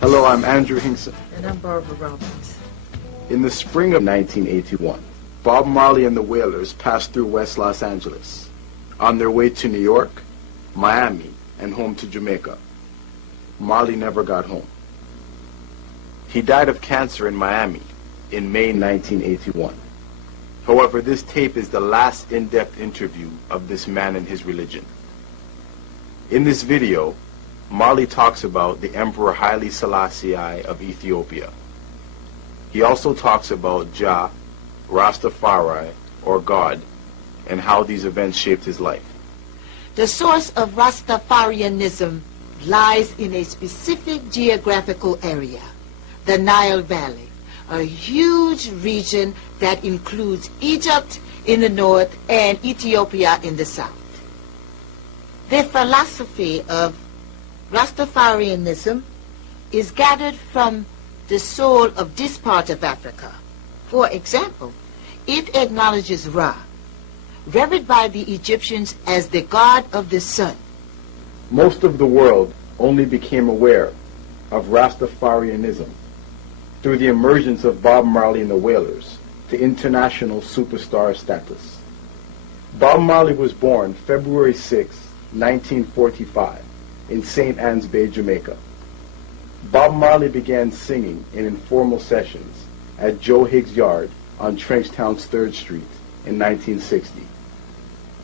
Hello, I'm Andrew Hinkson. And I'm Barbara Robbins. In the spring of 1981, Bob Marley and the Wailers passed through West Los Angeles on their way to New York, Miami, and home to Jamaica. Marley never got home. He died of cancer in Miami in May 1981. However, this tape is the last in-depth interview of this man and his religion. In this video, Marley talks about the Emperor Haile Selassie of Ethiopia. He also talks about Jah, Rastafari, or God, and how these events shaped his life. The source of Rastafarianism lies in a specific geographical area, the Nile Valley, a huge region that includes Egypt in the north and Ethiopia in the south. The philosophy of Rastafarianism is gathered from the soul of this part of Africa. For example, it acknowledges Ra, revered by the Egyptians as the god of the sun. Most of the world only became aware of Rastafarianism through the emergence of Bob Marley and the Wailers to international superstar status. Bob Marley was born February 6, 1945. In St. Ann's Bay, Jamaica. Bob Marley began singing in informal sessions at Joe Higgs' yard on Trenchtown's 3rd Street in 1960.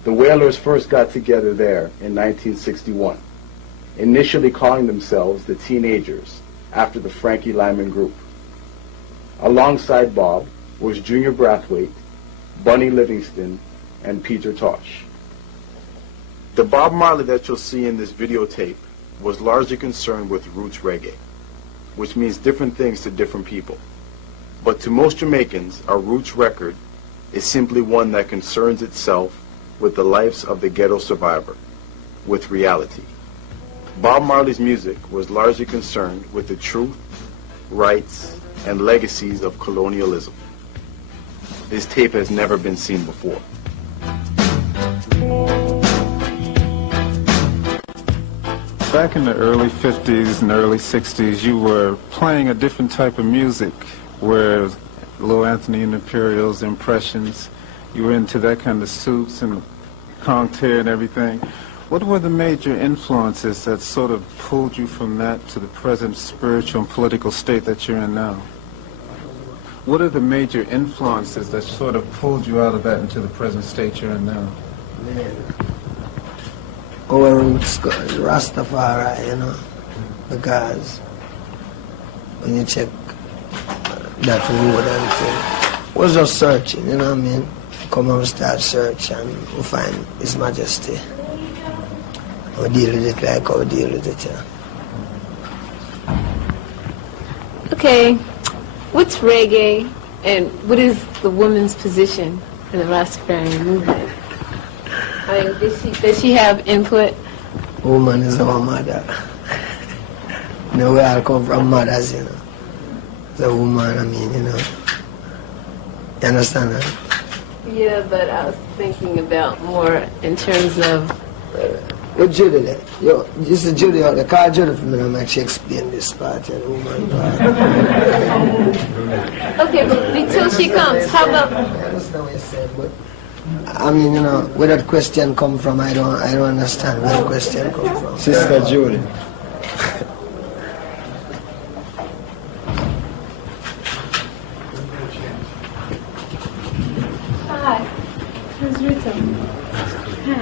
The Wailers first got together there in 1961, initially calling themselves the Teenagers after the Frankie Lyman Group. Alongside Bob was Junior Brathwaite, Bunny Livingston, and Peter Tosh. The Bob Marley that you'll see in this videotape was largely concerned with roots reggae, which means different things to different people. But to most Jamaicans, a roots record is simply one that concerns itself with the lives of the ghetto survivor, with reality. Bob Marley's music was largely concerned with the truth, rights, and legacies of colonialism. This tape has never been seen before. Back in the early 50s and early 60s, you were playing a different type of music, where Low Anthony and Imperial's Impressions, you were into that kind of suits and contour and everything. What were the major influences that sort of pulled you from that to the present spiritual and political state that you're in now? What are the major influences that sort of pulled you out of that into the present state you're in now? Our roots go Rastafari, you know, because when you check that road and thing, was just searching, you know what I mean? Come and start search and we find His Majesty. We deal with it like how we deal with it, yeah. Okay, what's reggae and what is the woman's position in the Rastafarian movement? I mean, does she have input? Woman is our mother. You know, we all come from mothers, you know. The woman, I mean, you know. You understand that? Yeah, but I was thinking about more in terms of... What Judy there? Yo, this is Judy, they call Judy for me to make she explain this part, yeah, the woman part. Okay, but until she comes, how about... I understand what you said, but... I mean, you know, where that question come from, I don't understand where the question come from. Sister Judy. Hi, who's Rita?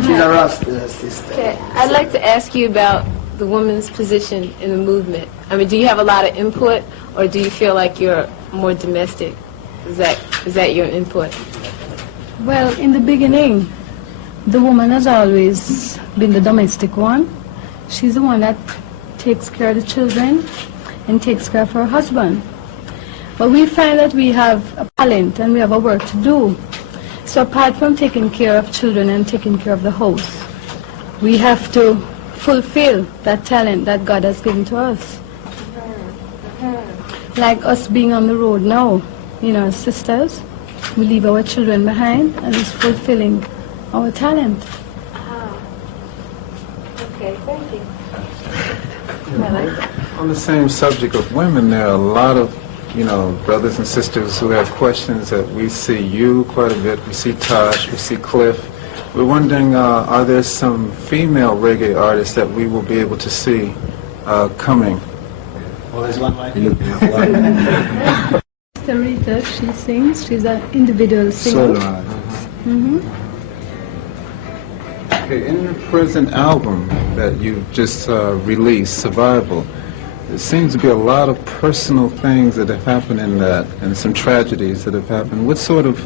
She's a Rasta sister. Okay, I'd like to ask you about the woman's position in the movement. I mean, do you have a lot of input, or do you feel like you're more domestic? Is that your input? Well, in the beginning, the woman has always been the domestic one. She's the one that takes care of the children and takes care of her husband. But we find that we have a talent and we have a work to do. So apart from taking care of children and taking care of the house, we have to fulfill that talent that God has given to us. Like us being on the road now, you know, as sisters, we leave our children behind and it's fulfilling our talent. Okay, thank you. On the same subject of women, there are a lot of, you know, brothers and sisters who have questions that we see you quite a bit. We see Tosh, we see Cliff. We're wondering, are there some female reggae artists that we will be able to see coming? Well, there's one right here. Rita, she sings. She's an individual singer. Solo artists. Okay, in the present album that you just released, Survival, there seems to be a lot of personal things that have happened in that, and some tragedies that have happened. What sort of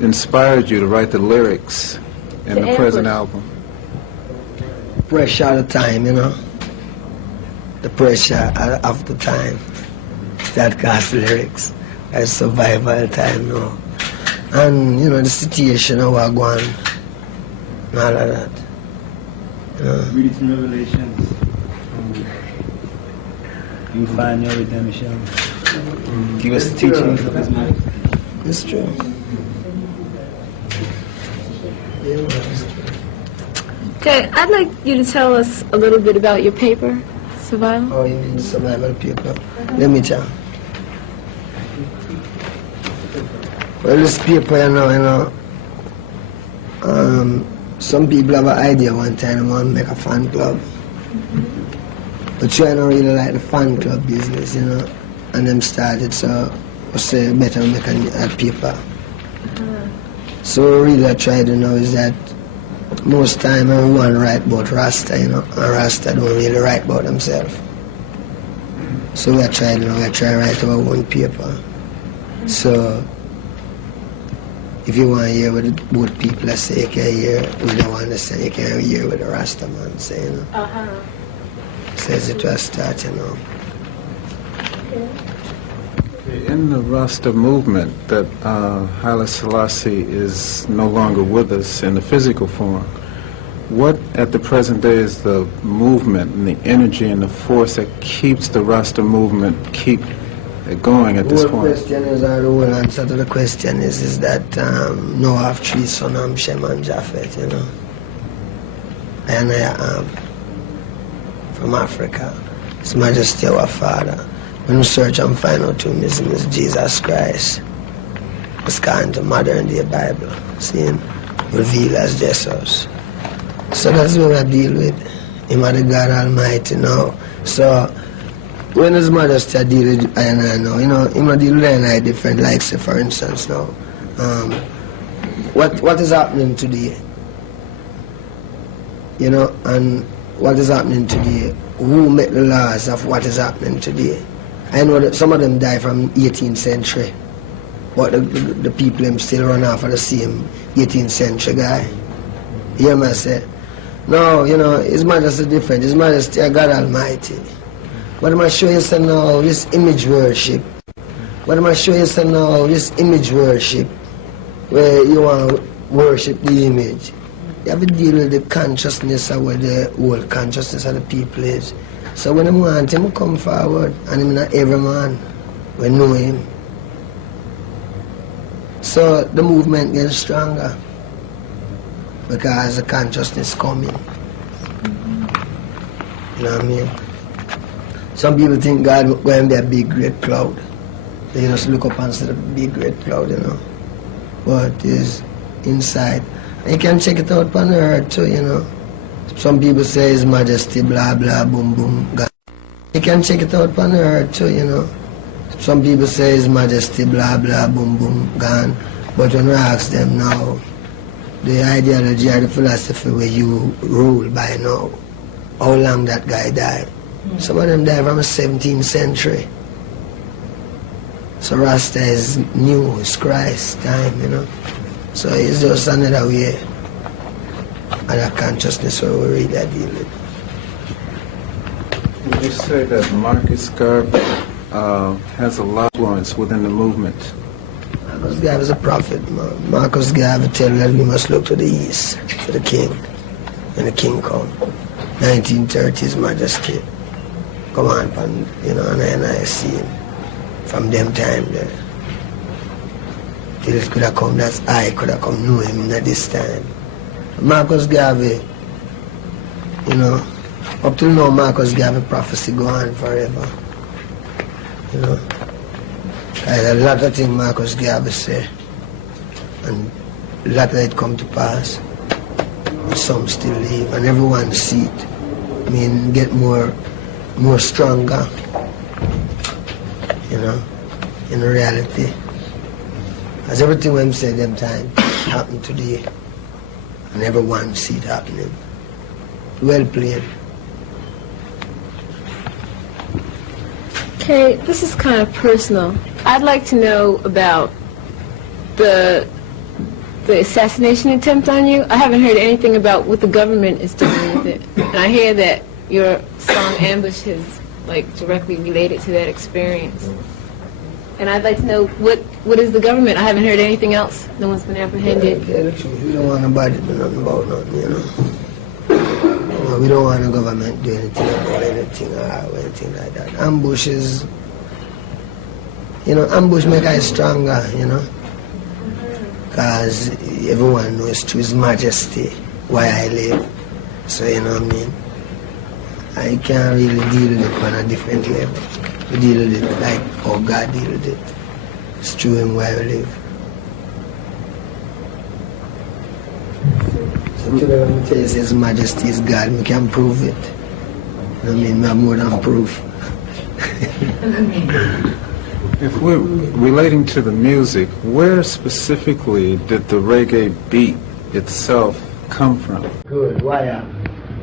inspired you to write the lyrics in the present album? Pressure of the time, you know. The pressure of the time. That casts lyrics. As survival time now. And, you know, the situation of what going on. And all of that. You know. Read it in Revelations. You find your redemption. Give us the teachings of his mind. It's true. Yeah, well, it's true. Okay, I'd like you to tell us a little bit about your paper, Survival. Oh, you mean the survival paper? Let me tell. Well, this paper, you know, some people have an idea one time they want to make a fan club. But you don't really like the fan club business, you know. And them started, so I say better make a paper. So really I try to know is that most time everyone write about Rasta, you know, and Rasta don't really write about themselves. So we try to write our own paper. So if you want to hear what both people say, you can hear. We don't want to say, you can hear what the Rasta man say, you know. Says it was start, you know. In the Rasta movement, that Haile Selassie is no longer with us in the physical form, what at the present day is the movement and the energy and the force that keeps the Rasta movement keep it going at this point? The whole answer to the question is that Noah have three sons, Shem and Japheth, you know. And I am from Africa. His Majesty our Father. When we search and find out who is Jesus Christ, it's kind to modern day Bible, seeing revealed as Jesus. So that's what I deal with. Him are the God Almighty now. So when His Majesty deal with I know, you know, him deal with I different, like say for instance now. What is happening today? You know, and what is happening today? Who make the laws of what is happening today? I know that some of them die from 18th century, but the people them still run off of the same 18th century guy. You hear me say? No, you know, His Majesty different. His Majesty God Almighty. But I'm going to show you some now, this image worship. But I'm going to show you some now, this image worship, where you want to worship the image. You have to deal with the consciousness of where the whole consciousness of the people is. So when I want him to come forward, and him not every man will know him. So the movement gets stronger because the consciousness coming. You know what I mean? Some people think God is going to be a big great cloud. They just look up and see the big great cloud, you know. But it's inside. And you can check it out on the earth too, you know. Some people say His Majesty, blah, blah, boom, boom, God. You can check it out on the earth too, you know. Some people say His Majesty, blah, blah, boom, boom, gone. But when we ask them now, the ideology or the philosophy where you rule by now, how long that guy died? Some of them died from the 17th century. So Rasta is new, it's Christ time, you know. So it's just another way. And our consciousness where we really deal with. Would you say that Marcus Garvey has a lot of influence within the movement? Marcus Garvey is a prophet, man. Marcus Garvey tell you that we must look to the east, to the king. When the king come. 1930s majesty. Come on, pan, you know, and I see him from them time there. Till it could have come, that's I could have come know him at this time. Marcus Garvey, you know, up till now Marcus Garvey prophecy go on forever. You know. A lot of things Marcus Garvey say, and a lot of it come to pass. But some still live, and everyone see it. I mean, get more stronger, you know, in reality. As everything when say them time happen today, and everyone see it happening. Well played. Okay, this is kind of personal. I'd like to know about the assassination attempt on you. I haven't heard anything about what the government is doing with it. And I hear that your song Ambush is like directly related to that experience. And I'd like to know what is the government? I haven't heard anything else. No one's been apprehended. Yeah, the truth. We don't want nobody to do nothing about nothing, you know. No, we don't want the government to do anything about anything or anything like that. Ambush is, you know, ambush make us stronger, you know. Because everyone knows to His Majesty why I live. So, you know what I mean? I can't really deal with it on a different level. We deal with it like how God deal with it. It's through Him where I live. So today when I tell you His Majesty is God, we can prove it. You know what I mean? We have more than proof. If we're relating to the music, where specifically did the reggae beat itself come from? Good, why?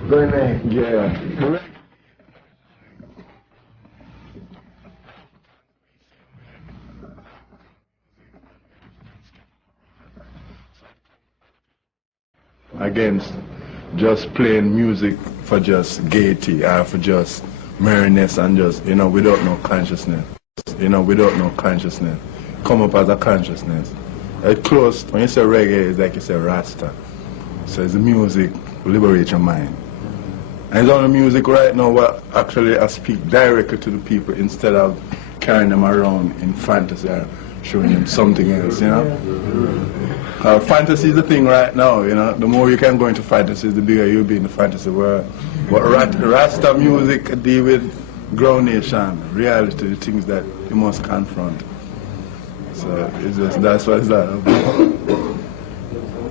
Good night. Yeah. Correct. Against just playing music for just gaiety or for just merriness and just, you know, without no consciousness. You know, without no consciousness. Come up as a consciousness. It close, when you say reggae, it's like you say Rasta. So it's the music, liberate your mind. And it's on the music right now what actually I speak directly to the people instead of carrying them around in fantasy or showing them something else, you know. Fantasy is the thing right now, you know. The more you can go into fantasy, the bigger you'll be in the fantasy world. But Rasta music deal with ground nation, reality, the things that you must confront. So it's just, that's what it's like.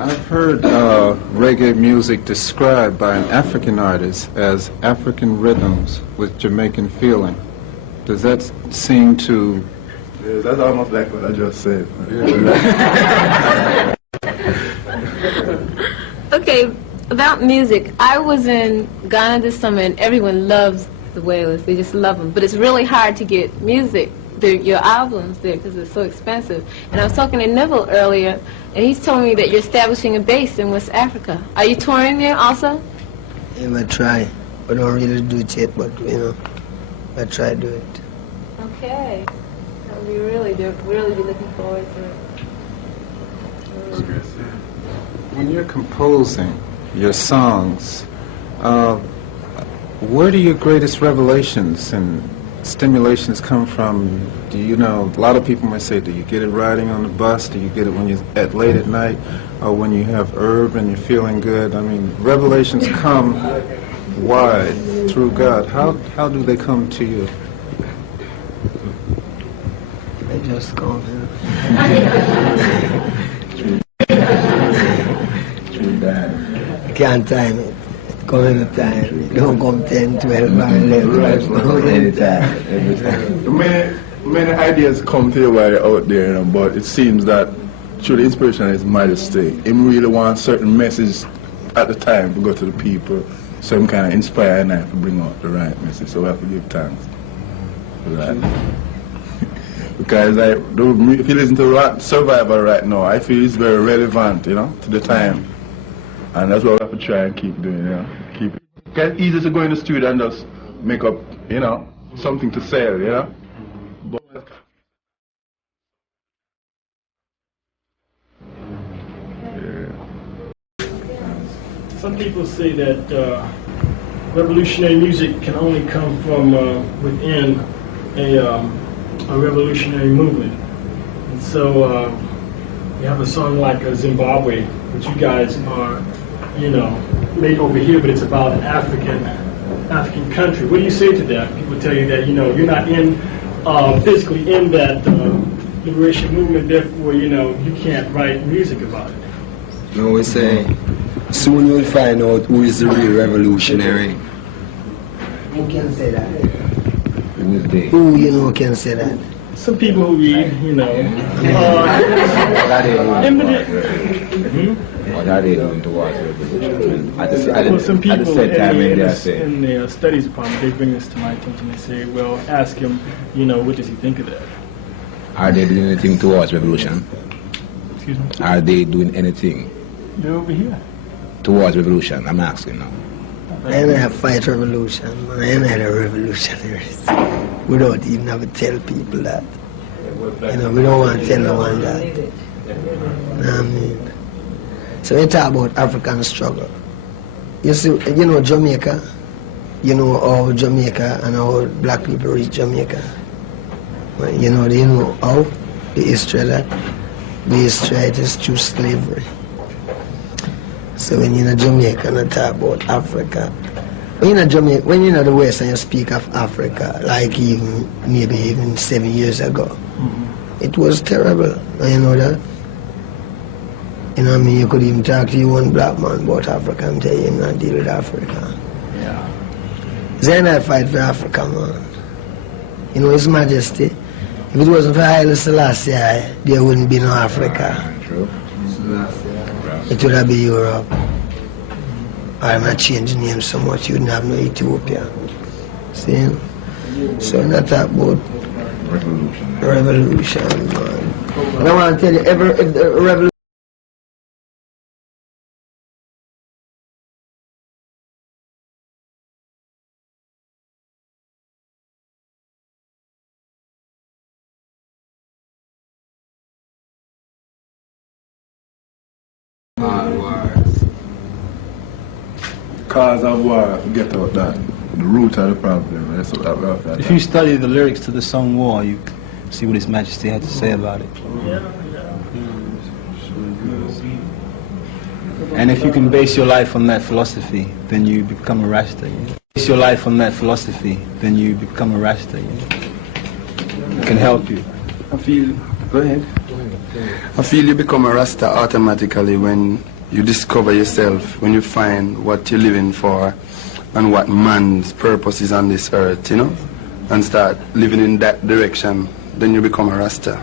I've heard reggae music described by an African artist as African rhythms with Jamaican feeling. Does that seem to... Yeah, that's almost like what I just said. Okay, about music. I was in Ghana this summer and everyone loves the Wailers. They just love them. But it's really hard to get music, your albums there, because it's so expensive. And I was talking to Neville earlier, and he's telling me that you're establishing a base in West Africa. Are you touring there also? Yeah, I try. I don't really do it yet, but, you know, I try to do it. Okay. We really be looking forward to it. When you're composing your songs, where do your greatest revelations and stimulations come from? Do you know, a lot of people might say, do you get it riding on the bus? Do you get it when you're late at night? Or when you have herb and you're feeling good? I mean, revelations come wide through God. How do they come to you? They just come here. Can't time it. It comes in the time. It don't come 10, 12, or 11. Right, it comes anytime. Many ideas come to you while you're out there, you know, but it seems that through the inspiration of His Majesty, Him really wants certain message at the time to go to the people, so Him kind of inspire and to bring out the right message. So we have to give thanks for that. Because if you listen to Survivor right now, I feel it's very relevant, you know, to the time. And that's what we have to try and keep doing, you know. Because it's easy to go in the studio and just make up, you know, something to sell, you know. Some people say that revolutionary music can only come from within a revolutionary movement. And so you have a song like Zimbabwe, which you guys are, made over here, but it's about an African country. What do you say to that? People tell you that, you're not physically in that liberation movement, therefore, you can't write music about it. No, we say, soon you'll find out who is the real revolutionary. Who can say that? Who is they? Who can say that? Some people who read, What are they doing towards revolution? Some people at the same time in the studies department, they bring this to my attention. They say, well, ask him, what does he think of that? Are they doing anything towards revolution? Excuse me? Are they doing anything They're over here. towards revolution? I'm asking now. I ain't have fight revolution, man. I ain't had a revolutionaries. We don't even have to tell people that. We don't want to tell no one that. You know what I mean? So we talk about African struggle. You see, Jamaica, how Jamaica and how black people reach Jamaica. They know how the history of that. The history is through slavery. So when you're in Jamaica and you talk about Africa, when you're in Jamaica, when you're in the West and you speak of Africa, like maybe even 7 years ago, it was terrible. And you know that? You could even talk to one black man about Africa and tell him not deal with Africa. Yeah. They not fight for Africa, man. His Majesty, if it wasn't for Haile Selassie, there wouldn't be no Africa. True. It would have been Europe. I'm not changing name so much, you wouldn't have no Ethiopia. See? So not talk about revolution, man. And I want to tell you, if the revolution cause of war, get out that. The root of the problem. That's what that. If you study the lyrics to the song War, you see what His Majesty had to say about it. And if you can base your life on that philosophy, then you become a Rasta. Base your life on that philosophy, then you become a Rasta. It can help you. Go ahead. I feel you become a Rasta automatically when you discover yourself, when you find what you're living for and what man's purpose is on this earth, and start living in that direction, then you become a Rasta.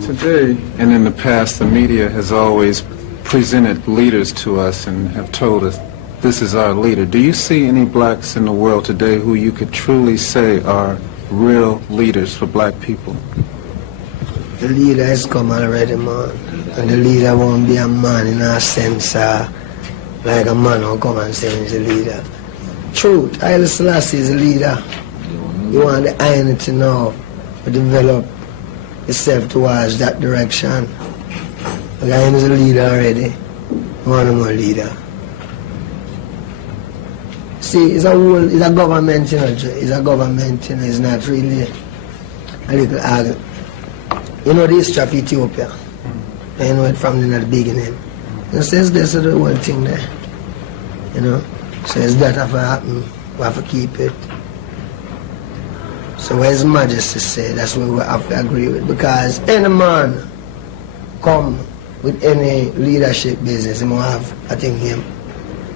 Today and in the past, the media has always presented leaders to us and have told us, this is our leader. Do you see any blacks in the world today who you could truly say are real leaders for black people? The leader has come already, man. And the leader won't be a man in a sense like a man who come and say he's a leader. Truth, Haile Selassie is a leader. You want the iron to know, to develop yourself towards that direction. The guy is a leader already. You want a more leader. See, it's a government, it's a government, it's not really a little argument. The history of Ethiopia. You know it from the beginning. It says this is the whole thing there. So it's that have to happen. We have to keep it. So what His Majesty say, that's what we have to agree with. Because any man come with any leadership business, he must have, I think, him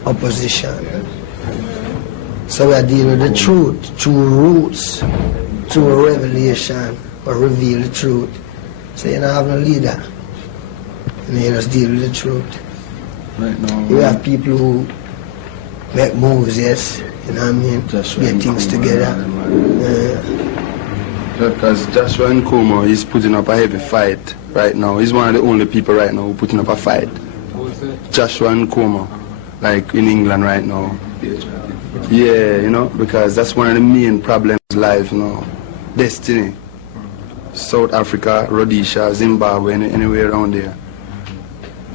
opposition. So we are dealing with the truth, through roots, through revelation, or reveal the truth. So you don't have no leader. And you just deal with the truth. Right now, you have people who make moves, yes, get things together. Because Joshua Nkrumah is putting up a heavy fight right now. He's one of the only people right now who putting up a fight. Joshua Nkrumah, like in England right now. Yeah, because that's one of the main problems in life, Destiny. South Africa, Rhodesia, Zimbabwe, anywhere around there.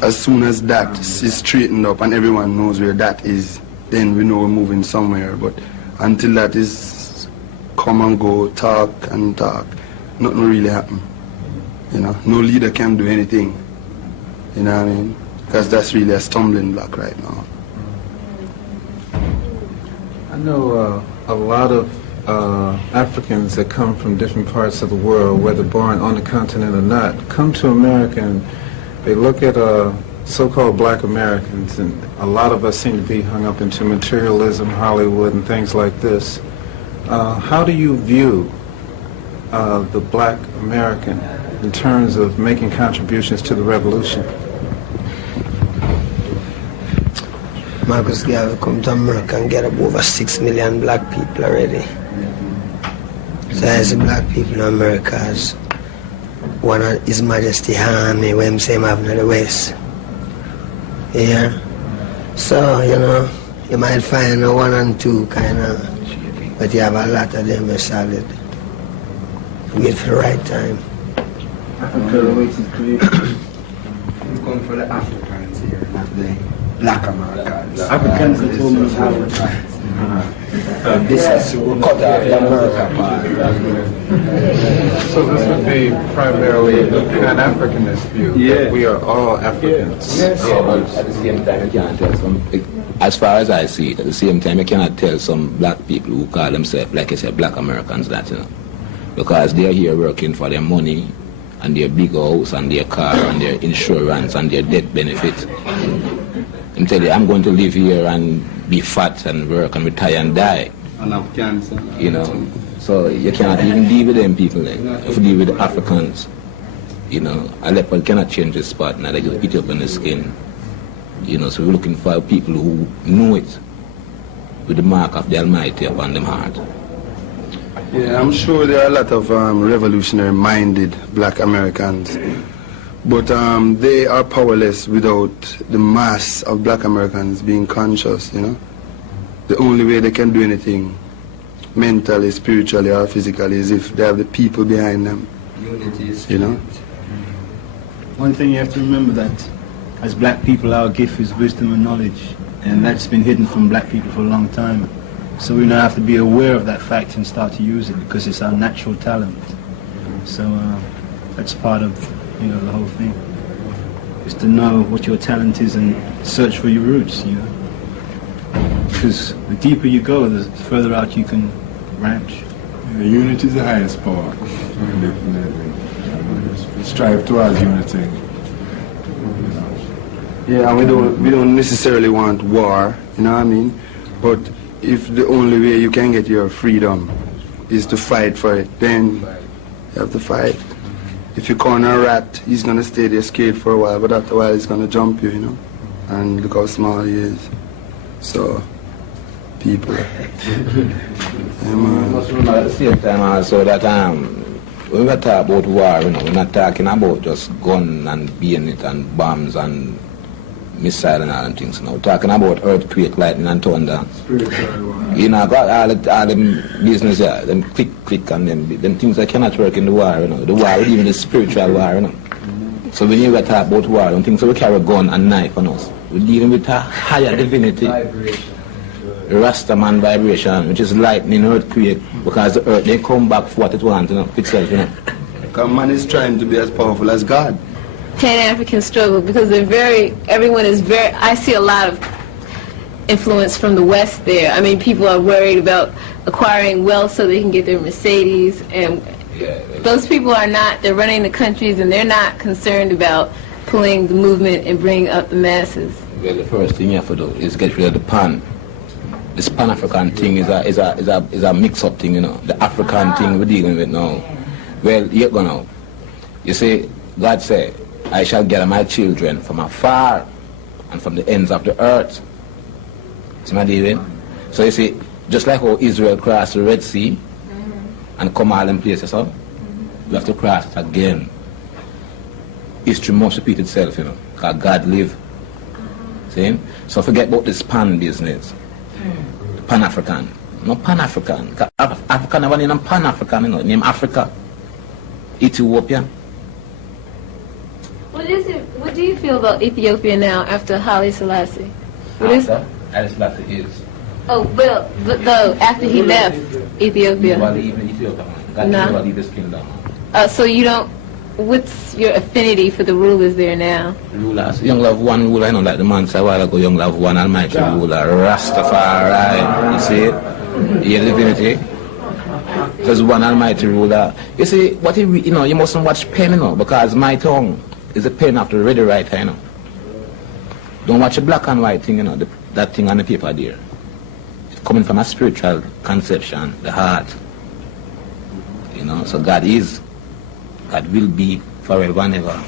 as soon as that is straightened up and everyone knows where that is, then we know we're moving somewhere. But until that is come and go, talk and talk, nothing really happen. You know, no leader can do anything. You know what I mean? Because that's really a stumbling block right now. I know a lot of Africans that come from different parts of the world, whether born on the continent or not, come to America and they look at so-called black Americans, and a lot of us seem to be hung up into materialism, Hollywood, and things like this. How do you view the black American in terms of making contributions to the revolution? Marcus Garvey come to America and get up over 6 million black people already. So I see black people in America as one of His Majesty Army when say him having in the West. Yeah. So, you know, you might find a 1 and 2 kind of, but you have a lot of them are solid. Wait for the right time. Africa waiting creation. We come for the Africans here, not the black Americans. Africans are told me Africans. This is we cut off the American part. So this would be primarily a Pan-Africanist view, that we are all Africans. Yes. Yeah, but at the same time, you can't tell some, as far as I see it, at the same time, you cannot tell some black people who call themselves, like I said, black Americans that, you know, because they're here working for their money and their big house and their car and their insurance and their death benefit. I'm telling you, I'm going to live here and be fat and work and retire and die. And have cancer. You know, so you cannot even deal with them people then. If you deal with the Africans, you know, a leopard cannot change his spot, now they just eat up on the skin. You know, so we're looking for people who know it with the mark of the Almighty upon them heart. Yeah, I'm sure there are a lot of revolutionary-minded black Americans, but they are powerless without the mass of black Americans being conscious, you know. The only way they can do anything, mentally, spiritually, or physically, is if they have the people behind them. Unity is, you know. One thing you have to remember, that as black people, our gift is wisdom and knowledge, and that's been hidden from black people for a long time. So we now have to be aware of that fact and start to use it, because it's our natural talent. So that's part of, you know, the whole thing, is to know what your talent is and search for your roots, you know. Because the deeper you go, the further out you can branch. Yeah, unity is the highest power, definitely. Strive towards unity. Yeah, and we don't necessarily want war, you know what I mean? But if the only way you can get your freedom is to fight for it, then you have to fight. If you corner a rat, he's going to stay there scared for a while, but after a while he's going to jump you, you know? And look how small he is. So, people. You must remember at the same time also that when we talk about war, you know, we're not talking about just gun and bayonet and bombs and missile and all them things. You know, we're talking about earthquake, lightning and thunder. You know, got all them business, yeah, them click and them things that cannot work in the war, you know. The war, even the spiritual war, you know. So when you talk about war, don't think so we carry a gun and knife on us. We're dealing with a higher divinity. Rastaman vibration, which is lightning, earthquake, because the earth, they come back for what it wants, you know, itself, you know. Because man is trying to be as powerful as God. Pan-African struggle, because everyone is very, I see a lot of influence from the West there. I mean, people are worried about acquiring wealth so they can get their Mercedes, and those people are not, they're running the countries and they're not concerned about pulling the movement and bringing up the masses. Well, the first thing you have to do is get rid of the pan. This Pan-African thing is a mix-up thing, you know. The African thing we're dealing with now. Well, yet go now. You see, God said, I shall gather my children from afar and from the ends of the earth. See my dealing? So you see, just like how Israel crossed the Red Sea and come all in places, so we have to cross it again. History must repeat itself, you know, because God live. See? So forget about this pan business. Pan-African. No Pan-African. Africa never named Pan-African, you know, name Africa. Ethiopia. What is it What do you feel about Ethiopia now after Haile Selassie? What is? Haile Selassie is. Oh, well, after he left Ethiopia. Nobody even Ethiopia. God nobody leave his kingdom. So you don't. What's your affinity for the rulers there now? Rulers, young love one ruler. I know, like the man said a while ago. Young love one almighty ruler, Rastafari. You see it? You hear the divinity? There's one almighty ruler. You see, what you know, you mustn't watch pen, you know, because my tongue is a pen after the ready writer, you know. Don't watch a black and white thing, you know, that thing on the paper there. It's coming from a spiritual conception, the heart. You know, so God is, God will be forever and ever.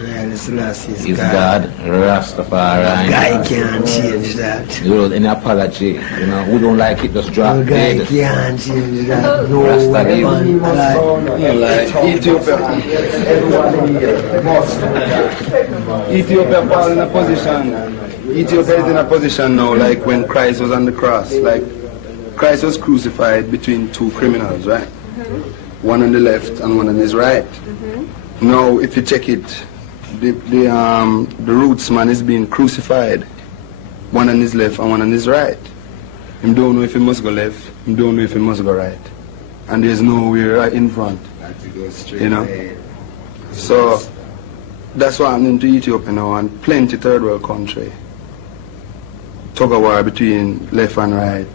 He's God, Rastafari. Guy can't change that. Without any apology, you know, who don't like it, just drop Guy dead. can't change that. No Rasta man Like Ethiopia, Ethiopia fall in a position. Ethiopia is in a position now, like when Christ was on the cross. Like Christ was crucified between two criminals, right? One on the left and one on his right. Now, if you check it, the roots man is being crucified. One on his left and one on his right. Him don't know if he must go left. Him don't know if he must go right. And there's nowhere right in front. You know. So that's what happening to Ethiopia now, and plenty third world country. Tug of war between left and right.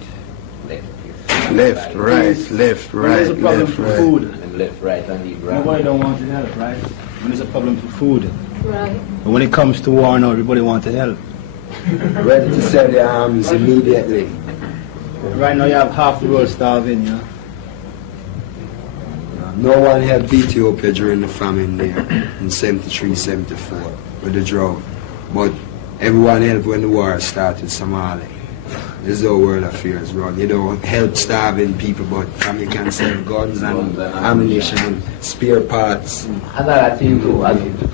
Left, right, left, right, left, right. Food. And left, right, and leave right. Nobody don't want to help, right? When there's a problem for food. Right. But when it comes to war now, everybody wants to help. Ready to sell their arms immediately. Right now you have half the world starving, you know. No one helped Ethiopia during the famine there in 73, 74 with the drought. But everyone helped when the war started, Somalia. This is how world affairs run. You don't help starving people, but family can sell guns and ammunition, spare parts. Another thing too,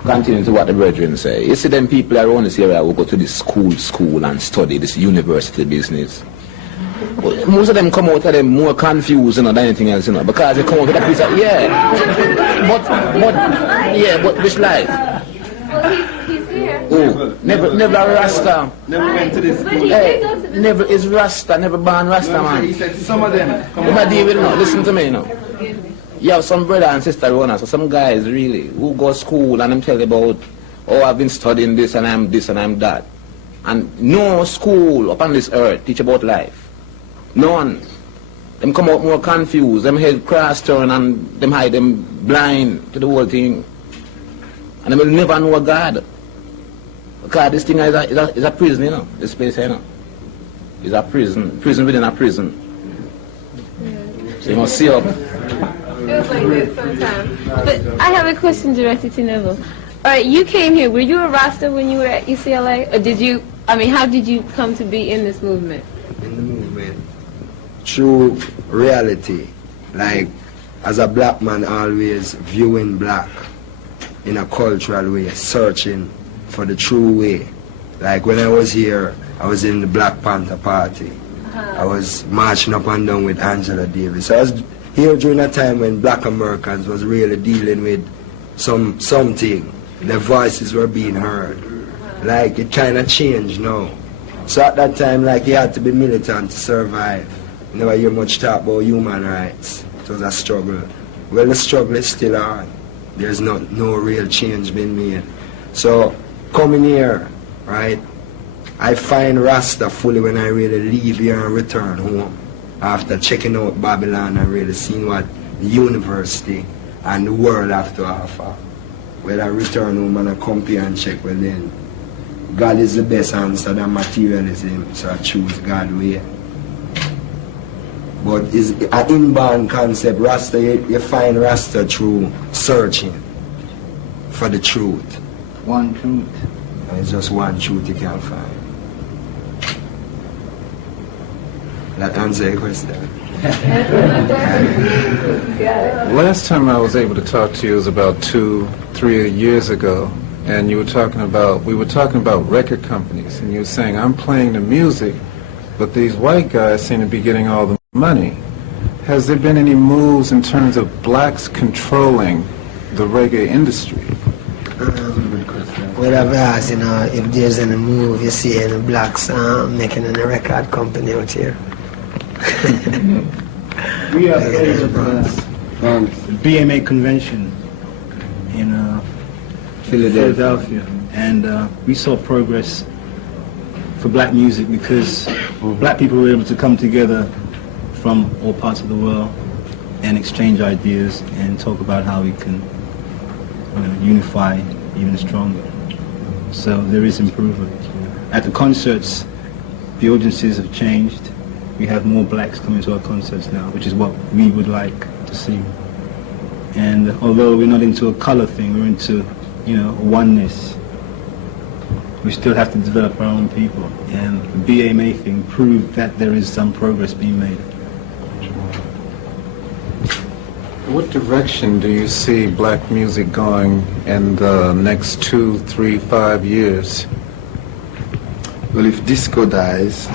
continue to what the brethren say. You see them people around this area who go to this school and study this university business. But most of them come out of them more confused, you know, than anything else, you know, because they come out with a piece of, but which life? Well, he's here. Oh, never Rasta. Never went to this school. Hey, never is Rasta, never born Rasta, man. He said some of them. What I deal with, you know, listen to me, you know. You have some brother and sister around us, so some guys really, who go to school and them tell you about, oh, I've been studying this and I'm this and I'm that. And no school upon this earth teach about life. None. Them come out more confused, them head cross turn and them hide them blind to the whole thing. And they will never know God. Because this thing is a prison, you know, this place, you know. It's a prison within a prison. So you must see up. Feels like this sometimes. But I have a question directed to Neville. Alright, you came here. Were you a Rasta when you were at UCLA? Or how did you come to be in this movement? In the movement, through reality, like as a black man always viewing black in a cultural way, searching for the true way. Like when I was here, I was in the Black Panther Party. I was marching up and down with Angela Davis. I was here during a time when black Americans was really dealing with something. Their voices were being heard. Like it kind of changed now. So at that time, like you had to be militant to survive. You never hear much talk about human rights. It was a struggle. Well, the struggle is still on. There's no real change being made. So coming here, right, I find Rasta fully when I really leave here and return home. After checking out Babylon and really seeing what the university and the world have to offer. When I return home and I come here and check, well then, God is the best answer than materialism, so I choose God's way. But it's an inbound concept. Rasta, you find Rasta through searching for the truth. One truth. And it's just one truth you can find. That answer your question. Last time I was able to talk to you was about 2-3 years ago, and we were talking about record companies, and you were saying, I'm playing the music, but these white guys seem to be getting all the money. Has there been any moves in terms of blacks controlling the reggae industry? Whatever else, you know, if there's any move you see any blacks making in a record company out here. We are playing at the BMA convention in Philadelphia, and we saw progress for black music because black people were able to come together from all parts of the world and exchange ideas and talk about how we can, unify even stronger. So there is improvement. At the concerts, the audiences have changed. We have more blacks coming to our concerts now, which is what we would like to see. And although we're not into a color thing, we're into, a oneness. We still have to develop our own people. And the BMA thing proved that there is some progress being made. What direction do you see black music going in the next 2, 3, 5 years? Well, if disco dies,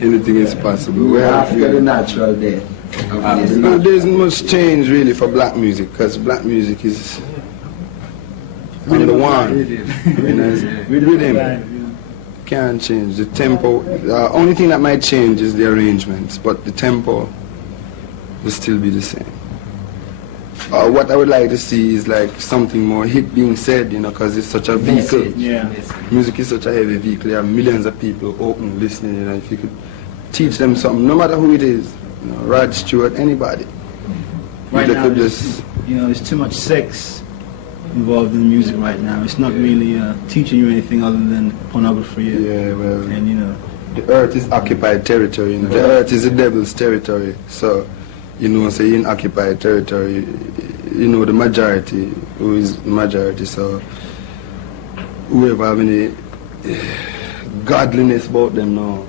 anything is possible. We have to get a natural death. There isn't much change really for black music because black music is number one. With rhythm. Can't change the tempo. The only thing that might change is the arrangements, but the tempo will still be the same. What I would like to see is like something more hip being said, because it's such a vehicle. Yeah. Music is such a heavy vehicle. There are millions of people open listening. If you could teach them something, no matter who it is, Rod Stewart, anybody. Right now, there's too much sex involved in music right now. It's not really teaching you anything other than pornography. Yeah, well, and the earth is occupied territory. The earth is the devil's territory. So, say in occupied territory, the majority, who is the majority. So, whoever have any godliness about them now,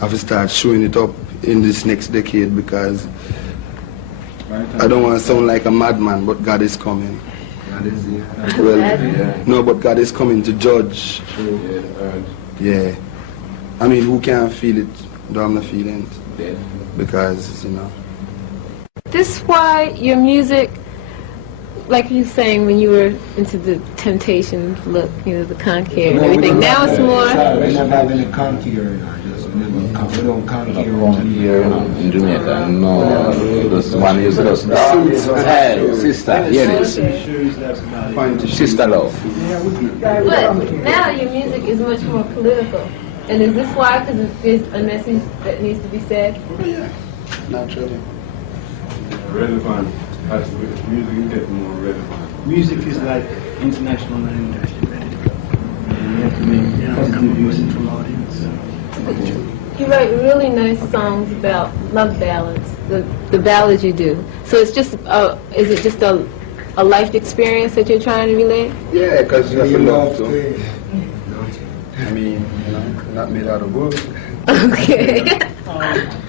have to start showing it up in this next decade because I don't want to sound like a madman, but God is coming. No, but God is coming to judge. Yeah. I mean, who can't feel it? Don't have no feelings. Because, This why your music, like you were saying when you were into the Temptations look, the Conquer and everything. Now it's more. We never have any Conquer. We don't Conquer in Jamaica. No, this one is just hey, sister, hear this. Sister love. But now your music is much more political. And is this why? Because there's a message that needs to be said? Yeah, naturally. Relevant. As with music, you get more relevant. music is like international language. You have to make positive use from audience. You write really nice songs about love ballads, the ballads you do. So it's just, is it just a life experience that you're trying to relate? Yeah, because you have to love too. I mean, not made out of wood. Okay.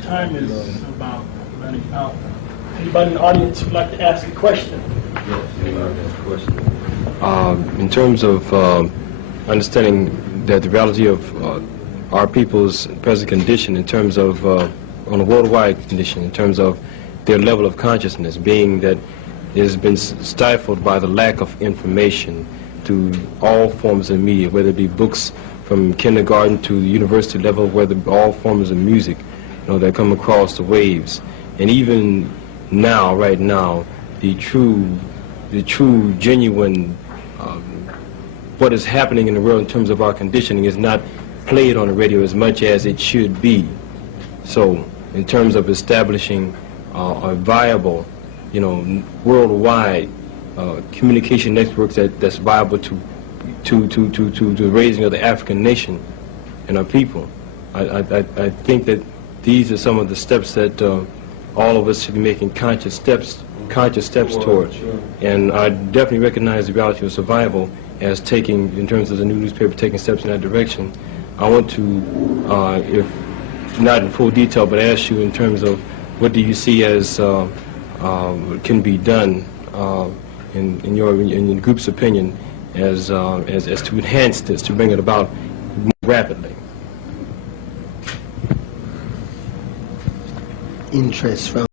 Time is about running out. Anybody in the audience would like to ask a question? In terms of understanding that the reality of our people's present condition, in terms of on a worldwide condition, in terms of their level of consciousness, being that it has been stifled by the lack of information to all forms of media, whether it be books from kindergarten to the university level, whether all forms of music, that come across the waves, and even now, right now, the true, genuine, what is happening in the world in terms of our conditioning is not played on the radio as much as it should be. So, in terms of establishing a viable, worldwide communication networks that's viable to the raising of the African nation and our people, I think that these are some of the steps that all of us should be making conscious steps toward. And I definitely recognize the reality of survival as taking, in terms of the new newspaper, taking steps in that direction. I want to, if not in full detail, but ask you in terms of what do you see as can be done in your group's opinion as to enhance this, to bring it about more rapidly. Interest from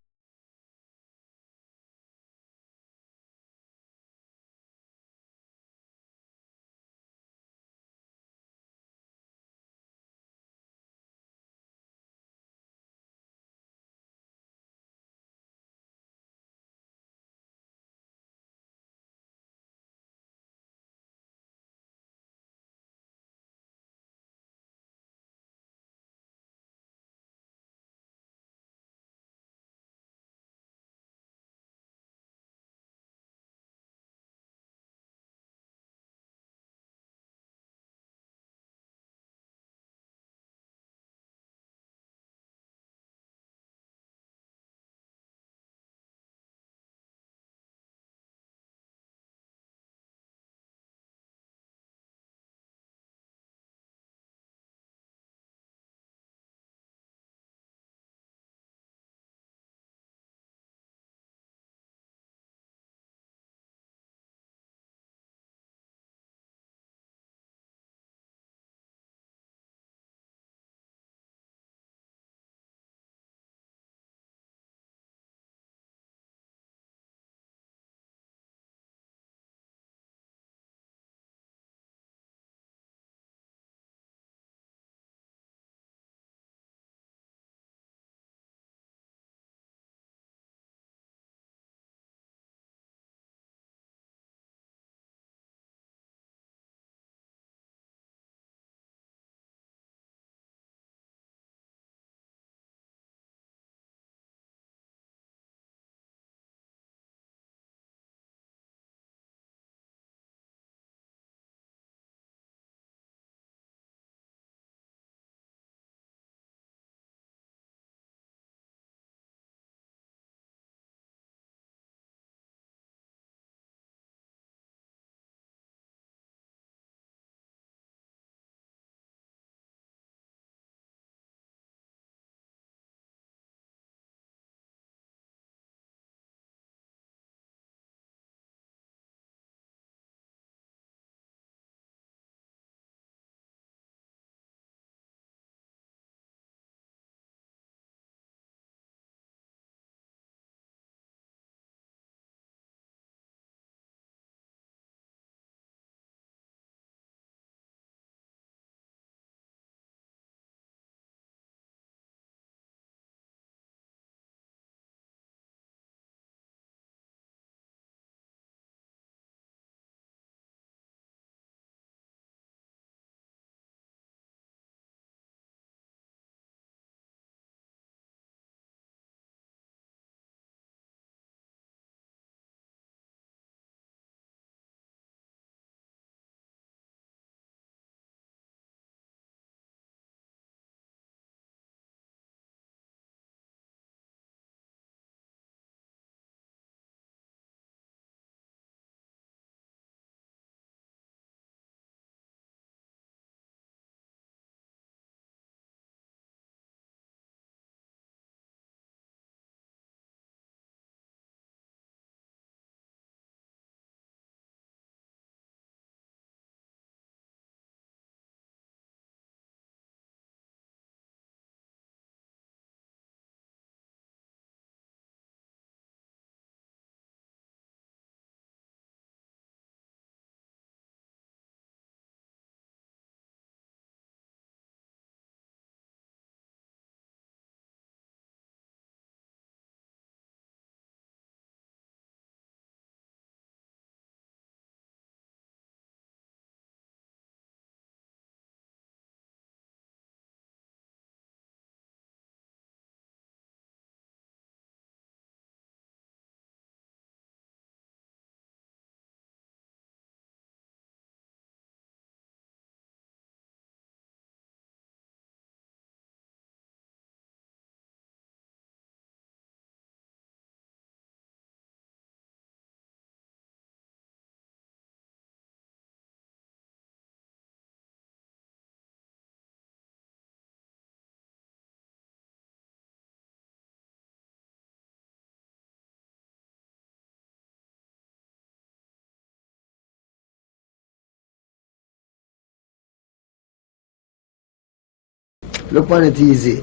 look on it easy.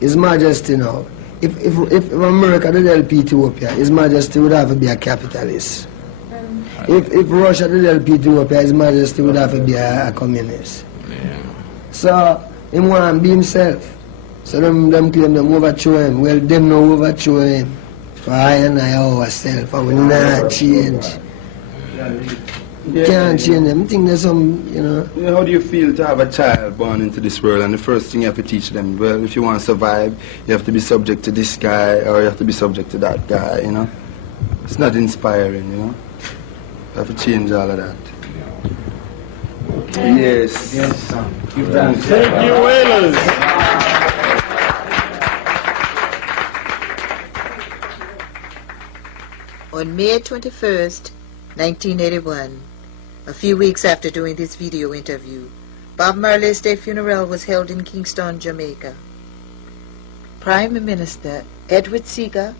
His Majesty now, if America did help Ethiopia, His Majesty would have to be a capitalist. If Russia did help Ethiopia, His Majesty would have to be a communist. Yeah. So, he want to be himself. So them claim them overthrow him. Well, them no overthrow him. For I and I ourselves, and we not change. You can't change them. I think there's some, you know. How do you feel to have a child born into this world and the first thing you have to teach them, well, if you want to survive, you have to be subject to this guy or you have to be subject to that guy, you know? It's not inspiring, you know? You have to change all of that. Yes. Yes. Give thanks. Thank you, wailers. On May 21st, 1981, a few weeks after doing this video interview, Bob Marley's state funeral was held in Kingston, Jamaica. Prime Minister Edward Seager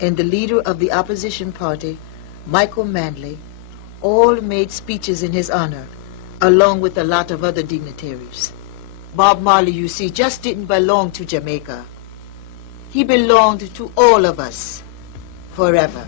and the leader of the opposition party, Michael Manley, all made speeches in his honor, along with a lot of other dignitaries. Bob Marley, you see, just didn't belong to Jamaica. He belonged to all of us, forever.